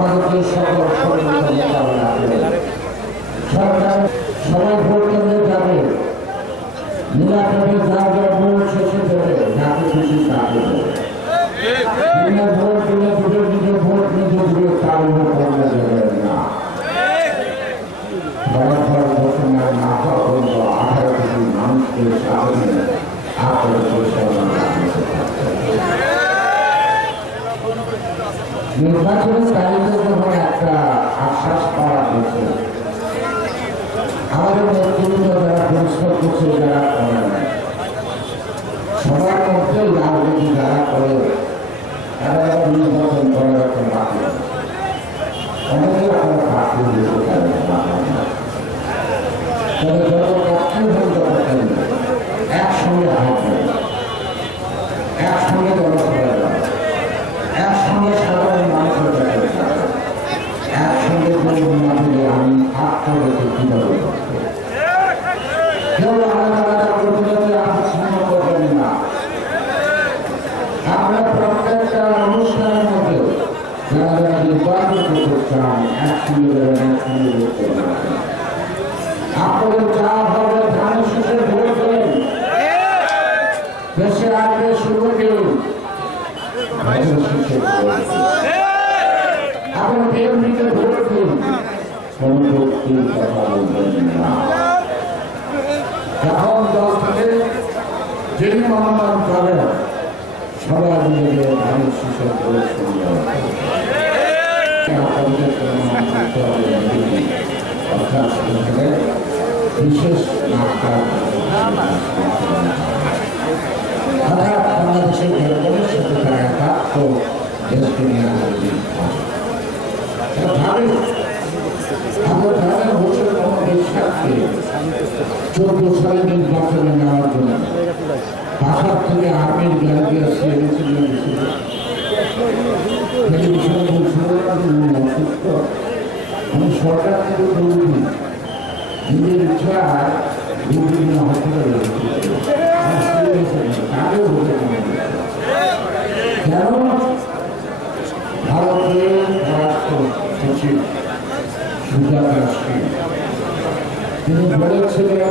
আমাদেরকে সকল ষড়যন্ত্র মোকাবেলা করে সরকার সবাই ভোট কেন্দ্রে যাবে নিরাপদে যা যা ভোট শেষে দেবে যাকে খুশি তাকে দেবে ভোট দিলে দুটো নিজে ভোট নিজে দিয়ে তার উপর করা যাবে না পর্যন্ত আঠারো কোটি মানুষকে আপনাদের নির্বাচনের তারিখে যখন একটা আশ্বাস পাওয়া গেছে। আমাদের নেতৃত্ব যারা পরিশ্রম করছে, যারা করে না সবার মধ্যে রাজনীতি যারা করে, তারা নির্বাচন করার একটা বাকি অনেকে আমরা বাকি দিতে পারি। তবে যত প্রার্থী হতে পারেন একসঙ্গে হাঁটবে একসঙ্গে জনসভা যাবে একসঙ্গে সাধারণ মানুষের কাছে যাবে একসঙ্গে গরিব মাটিতে আমি আত্মগত কীভাবে করব কেউ আলাদা আলাদা প্রতিযোগী আকর্ষণ করবেন না আমরা প্রত্যেকটা অনুষ্ঠানের মধ্যে যারা যারা নির্বাচন করতে চান একসঙ্গে যারা একসঙ্গে করতে পারবেন আপনাদের যা হবে ধানের শেষে ভোট দেন দেশে আসবে শুরু দিন ধানের শেষে ভোট দিন। ভোট করেন সবাই মিলে ধানের শেষে ভোট আপনাদের কোনো অর্থাৎ সেখানে বিশেষ অর্থাৎ বাংলাদেশের জনগণের সাথে তারা একাত্ম দেশকে নিয়ে ভাবে আমরা কোনো বিশ্বাসকে চোদ্দ সালে নির্বাচনে নেওয়ার জন্য থেকে আর্মির গাড়ি আসছে সরকার থেকে দৌড়ি নিজের ইচ্ছা বিভিন্ন হসপিটালে আগেও হতে কেন? ভারতের পররাষ্ট্র সচিব রাষ্ট্রী তিনি বলেছিলেন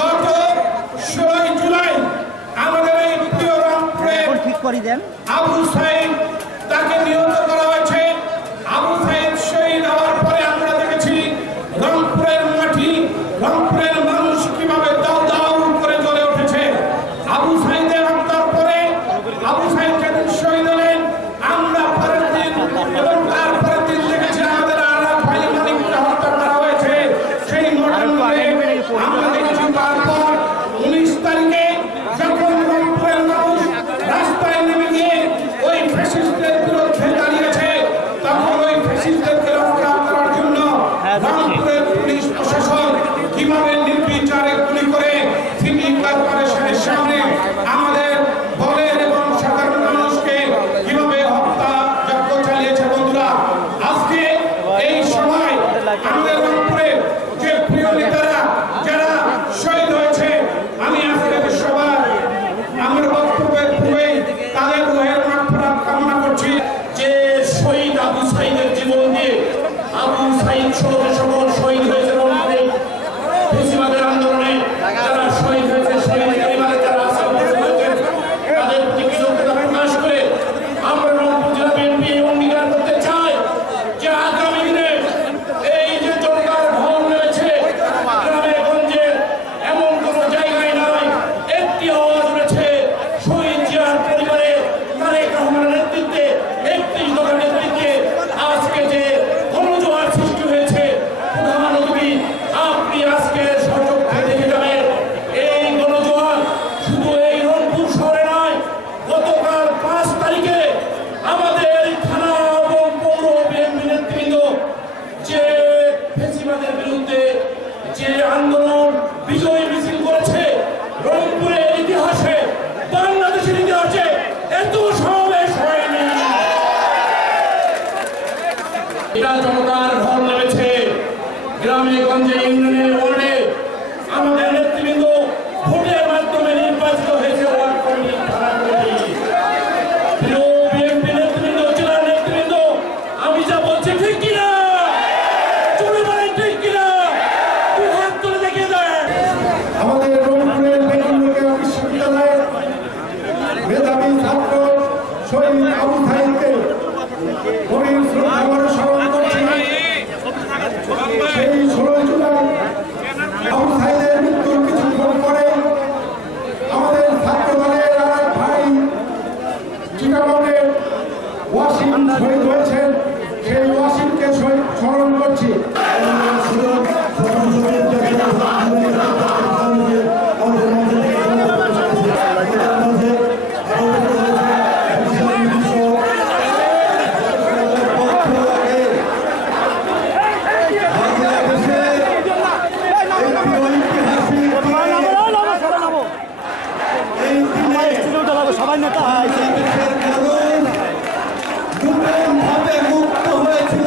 গত ষোলোই জুলাই আমাদের এই প্রিয় রামপুরে ঠিক করে দেন। আবু সাইদ তাকে নিহত করা হয়েছে। আবু সাইদ শহীদ হওয়ার পরে আমরা দেখেছি রংপুরের মাটি, রংপুরের মানুষ কীভাবে দাও দাও করে জ্বলে উঠেছে। আবু সাইদ এটা জনতার ঘর রয়েছে। গ্রামে, গঞ্জে, ইউনিয়নে, ওয়ার্ডে আমাদের নেতৃবৃন্দ ভোটের মাধ্যমে নির্বাচিত হয়েছে ওয়ার্ড কমিটি থানা কমিটি। প্রিয় বিএনপি নেতৃবৃন্দ, জেলার নেতৃবৃন্দ, আমি যা বলছি ঠিক সবাই নেতা মুক্ত হয়েছিল।